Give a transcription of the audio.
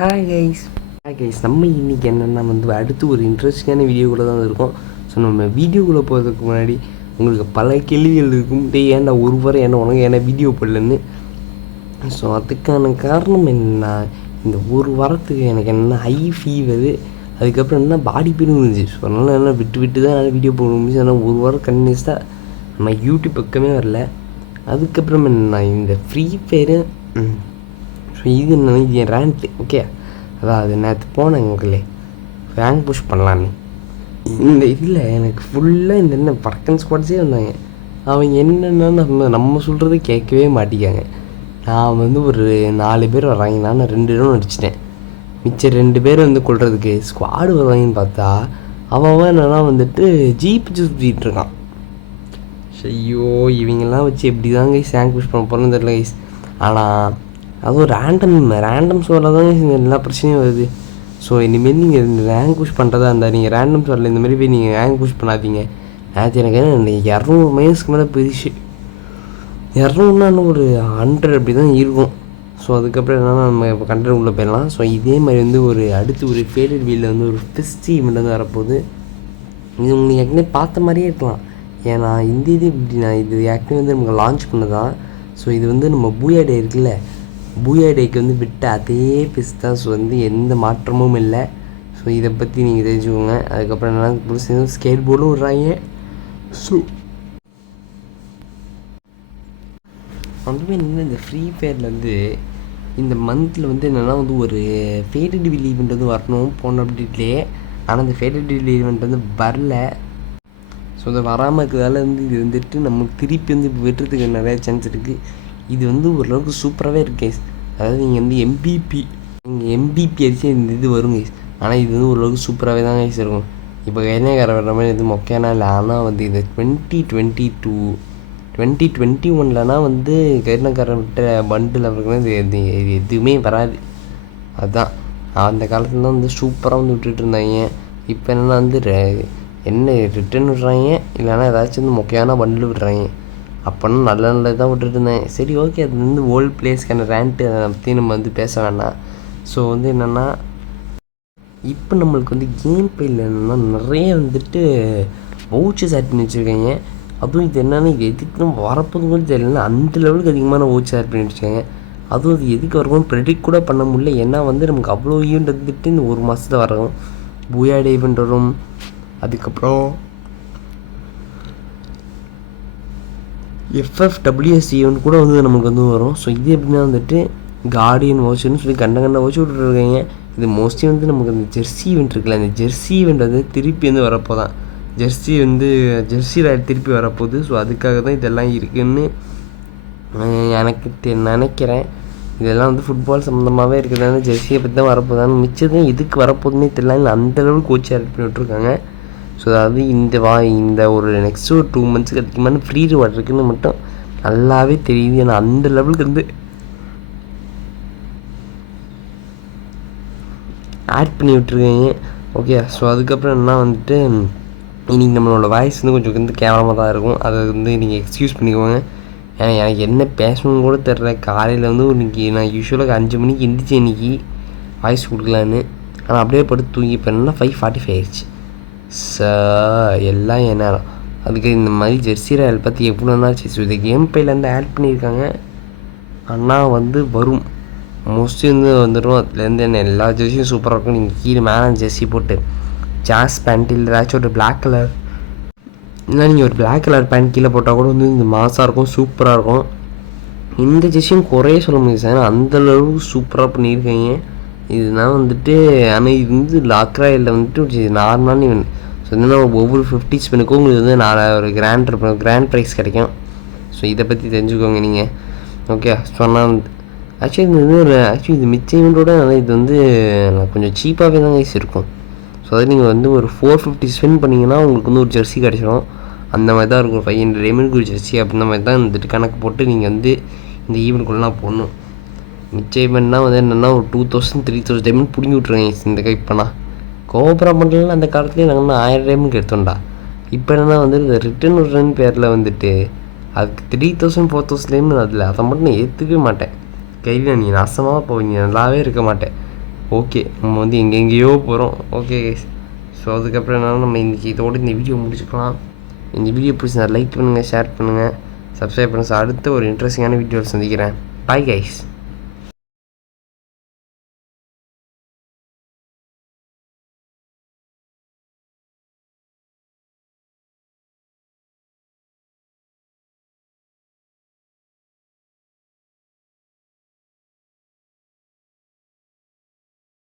Hi guys நம்ம இன்றைக்கி என்னென்னா அடுத்து ஒரு இன்ட்ரெஸ்டிங்கான வீடியோக்குள்ளே தான் இருக்கும். ஸோ நம்ம வீடியோக்குள்ளே போகிறதுக்கு முன்னாடி உங்களுக்கு பல கேள்விகள் இருக்கும். ஏன்டா ஒரு வாரம் என்ன உனக்கு ஏன்னா வீடியோ போடலன்னு. ஸோ அதுக்கான காரணம் என்னென்னா, இந்த ஒரு வாரத்துக்கு எனக்கு என்ன ஹை ஃபீவரு, அதுக்கப்புறம் என்ன பாடி பெயின் இருந்துச்சு. ஸோ அதனால் என்ன விட்டு தான் என்னால் வீடியோ போட முடிஞ்சு. ஆனால் ஒரு வாரம் கண்டினியூஸாக நம்ம யூடியூப் பக்கமே வரல. அதுக்கப்புறம் என்னென்னா இந்த ஃப்ரீ ஃபயரு. ஸோ இது என்னென்னா இது என் ரேண்ட்டு. ஓகே, அதாவது நேற்று போனேன் உங்களே ரேங்க் புஷ் பண்ணலான்னு. இந்த இதில் எனக்கு ஃபுல்லாக இந்த என்ன பர்க்கன் ஸ்குவாட்ஸே வந்தாங்க. அவங்க என்னென்னா நம்ம சொல்கிறது கேட்கவே மாட்டிக்காங்க. நான் ஒரு 4 பேர் வர்றாங்க, நான் 2 ரவுண்ட் அடிச்சிட்டேன். மிச்சம் 2 பேர் கொள்றதுக்கு ஸ்குவாடு வருவாங்கன்னு பார்த்தா அவன் என்னன்னா ஜீப் சுற்றிட்டு இருக்கான். ஐயோ, இவங்கெல்லாம் வச்சு எப்படி தாங்க ரேங்க் புஷ் பண்ண போகிறோன்னு தெரியல கைஸ். ஆனால் அதுவும் ரேண்டம் ஷோவில் தான் எல்லா பிரச்சனையும் வருது. ஸோ இனிமேல் நீங்கள் இந்த ரேங்க் புஷ் பண்ணுறதா இருந்தால் நீங்கள் ரேண்டம் ஷோவில் இந்தமாரி போய் நீங்கள் ரேங்க் புஷ் பண்ணாதீங்க. நேற்று எனக்கு 200 மைனஸ்க்கு மேலே போயிடுச்சு. 200னா ஒரு 100 அப்படி தான் இருக்கும். ஸோ அதுக்கப்புறம் என்னென்னா நம்ம இப்போ கண்டென்ட் உள்ளே போயிடலாம். ஸோ இதே மாதிரி ஒரு அடுத்து ஒரு ஃபேடட் வீலில் ஒரு ஃபெஸ்ட் ஈவெண்ட் வரப்போகுது. இது உங்களுக்கு ஏற்கனவே பார்த்த மாதிரியே இருக்கலாம். ஏன்னா இந்த இது இப்படி இது ஏற்கனவே நமக்கு லான்ச் பண்ணதான். ஸோ இது நம்ம பூயா டே இருக்குல்ல, பூயா டேக்கு விட்ட அதே பிஸ் தான். ஸோ எந்த மாற்றமும் இல்லை. ஸோ இதை பற்றி நீங்கள் தெரிஞ்சுக்கோங்க. அதுக்கப்புறம் என்னென்னா புதுசு ஸ்கேட் போர்டும் விட்றாங்க. ஸோ அதுவே என்னென்னா இந்த ஃப்ரீ ஃபயரில் இந்த மந்தில் என்னென்னா ஒரு ஃபேடட் வீல் ஈவெண்ட் வரணும் போன அப்டேட்லேயே. ஆனால் அந்த ஃபேடட் வீல் ஈவெண்ட் வரல. ஸோ அதை வராமல் இருக்கிறதால இது நமக்கு திருப்பி இப்போ வெட்டுறதுக்கு நிறையா சான்ஸ் இருக்குது. இது ஓரளவுக்கு சூப்பராகவே இருக்குது கைஸ். அதாவது நீங்கள் எம்பிபி அடிச்சு இந்த இது வரும் கைஸ். ஆனால் இது ஓரளவுக்கு சூப்பராகவே தான் கைஸ் இருக்கும். இப்போ கைனேக்கார வர்ற மாதிரி எதுவும் மொக்கையானா இல்லை. ஆனால் இது 2022 2021லனா கைனக்கார விட்ட பண்டில் அவருக்கு இது எதுவுமே வராது. அதுதான் அந்த காலத்தில் தான் சூப்பராக விட்டுட்டு இருந்தாங்க. இப்போ என்னென்னா என்ன ரிட்டர்ன் விடுறாங்க, இல்லைனா ஏதாச்சும் மொக்கையான பண்டில் விடுறாங்க. அப்போனா நல்ல தான் விட்டுட்டு இருந்தேன். சரி, ஓகே, அது ஓல்டு பிளேஸ்க்கான ரேண்ட்டு அதை பற்றி நம்ம பேச வேண்டாம். ஸோ என்னென்னா இப்போ நம்மளுக்கு கேம் பிளேயில் என்னென்னா நிறைய வவுச்சர்ஸ் ஆட் பண்ணி வச்சுருக்காங்க. அதுவும் இது என்னென்னா இது எதுக்கு நம்ம வரப்போது கூட தெரியலன்னா அந்த லெவலுக்கு அதிகமான வவுச்சர் ஆட் பண்ணி வச்சுருக்காங்க. அதுவும் அது எதுக்கு வரணும் ப்ரெடிக்ட் கூட பண்ண முடியல. ஏன்னா நமக்கு அவ்வளோ ஈவெண்ட் இந்த ஒரு மாதத்தில் வரணும். பூயா டே ஈவெண்ட் வரும். அதுக்கப்புறம் FFWS ஈவெண்ட் கூட நமக்கு வரும். ஸோ இது எப்படின்னா கார்டியன் வவுச்சர்னு சொல்லி கண்ட வவுச்சர் விட்டுருக்காங்க. இது மோஸ்ட்லி நமக்கு அந்த ஜெர்சி ஈவெண்ட் இருக்குல்ல, அந்த ஜெர்சி ஈவெண்ட் திருப்பி வரப்போ தான் ஜெர்சி ராய்ட் திருப்பி வரப்போகுது. ஸோ அதுக்காக தான் இதெல்லாம் இருக்குதுன்னு எனக்கு நினைக்கிறேன். இதெல்லாம் ஃபுட்பால் சம்மந்தமாகவே இருக்குதுன்னு ஜெர்சியை பற்றி தான் வரப்போதான்னு. மிச்சதும் எதுக்கு வரப்போகுதுன்னே தெரியல. இல்லை அந்தளவுக்கு கோச் ஆட் பண்ணி விட்ருக்காங்க. ஸோ அதாவது இந்த ஒரு நெக்ஸ்ட் ஒரு 2 மந்த்ஸுக்கு அதிகமான ஃப்ரீ ரிவார்ட் இருக்குதுன்னு மட்டும் நல்லாவே தெரியுது. ஏன்னா அந்த லெவலுக்கு ஆட் பண்ணி விட்ருக்கீங்க. ஓகே, ஸோ அதுக்கப்புறம் என்ன இன்றைக்கி நம்மளோட வாய்ஸ் கொஞ்சம் கேவலமாக தான் இருக்கும். அதை நீங்கள் எக்ஸ்கியூஸ் பண்ணிக்கோங்க. ஏன்னா எனக்கு என்ன பேசணும்னு கூட தெரில. காலையில் இன்றைக்கி நான் யூஸ்வலாக 5 மணிக்கு எந்திரிச்சு இன்றைக்கி வாய்ஸ் கொடுக்கலான்னு. ஆனால் அப்படியே படுத்து தூங்கி இப்போ என்னன்னா 5:45 ஆயிடுச்சு. எல்லாம் என் நேரம். அதுக்கு இந்த மாதிரி ஜெர்சி ராயல் பற்றி எவ்வளோ நாச்சு. ஸோ இதை கேம் பிளேலேருந்து ஆட் பண்ணியிருக்காங்க. ஆனால் வரும் மோஸ்ட்லி வந்துடும். அதுலேருந்து என்ன எல்லா ஜெர்சியும் சூப்பராக இருக்கும். நீங்கள் கீழே மேலே ஜெர்சி போட்டு ஜாஸ் பேண்ட் இல்லை ஏதாச்சும் ஒரு பிளாக் கலர், இல்லை நீங்கள் ஒரு பிளாக் கலர் பேண்ட் கீழே போட்டால் கூட இந்த மாசாக இருக்கும், சூப்பராக இருக்கும். இந்த ஜெர்சியும் குறைய சொல்ல முடியாது சார், அந்தளவுக்கு சூப்பராக பண்ணியிருக்கீங்க. இதுதான் ஆனால் இது லாக்ராயில் நார்மலான ஈவெண்ட். ஸோ ஒவ்வொரு 50 ஸ்பின்னுக்கும் உங்களுக்கு ஒரு கிராண்ட் ப்ரைஸ் கிடைக்கும். ஸோ இதை பற்றி தெரிஞ்சுக்கோங்க நீங்கள். ஓகே, சொன்னால் ஆக்சுவலி இது மிச்ச ஈவெண்ட்டோட இது கொஞ்சம் சீப்பாகவே தான் கைஸ் இருக்கும். ஸோ அது நீங்கள் ஒரு 450 ஸ்பின் பண்ணிங்கன்னா உங்களுக்கு ஒரு ஜெர்சி கிடச்சிடும். அந்த மாதிரி தான் இருக்கும். 500 டைமண்ட் ஒரு ஜெர்சி அப்படின்ற மாதிரி தான் கணக்கு போட்டு நீங்கள் இந்த ஈவெண்ட்குள்ளலாம் போடணும். மிச்ச ஈவெண்ட்னா என்னென்னா ஒரு 2000 3000 டைமண்ட் பிடிங்கி விட்ருவாங்க இந்த கைப்பண்ணா. கோபரா பண்ணலாம் அந்த காலத்துலேயே நாங்கள் 1000 டைமண்ட் எடுத்தோம்டா. இப்போ என்னென்னா இந்த ரிட்டர்ன் விட்றன்னு பேரில் அதுக்கு 3000 4000 டைமண்ட் அதில் அதை மட்டும் நான் ஏற்றுக்கவே மாட்டேன். கையில் நீ நாசமாக போவீங்க, நல்லாவே இருக்க மாட்டேன். ஓகே, நம்ம வந்து எங்கெங்கேயோ போகிறோம். ஓகே கைஸ், ஸோ அதுக்கப்புறம் என்னன்னா நம்ம இன்றைக்கி இதோடு இந்த வீடியோ முடிச்சுக்கலாம். இந்த வீடியோ பிடிச்சி லைக் பண்ணுங்கள், ஷேர் பண்ணுங்கள், சப்ஸ்கிரைப் பண்ணுங்கள். அடுத்த ஒரு இன்ட்ரெஸ்டிங்கான வீடியோவில் சந்திக்கிறேன். Bye guys.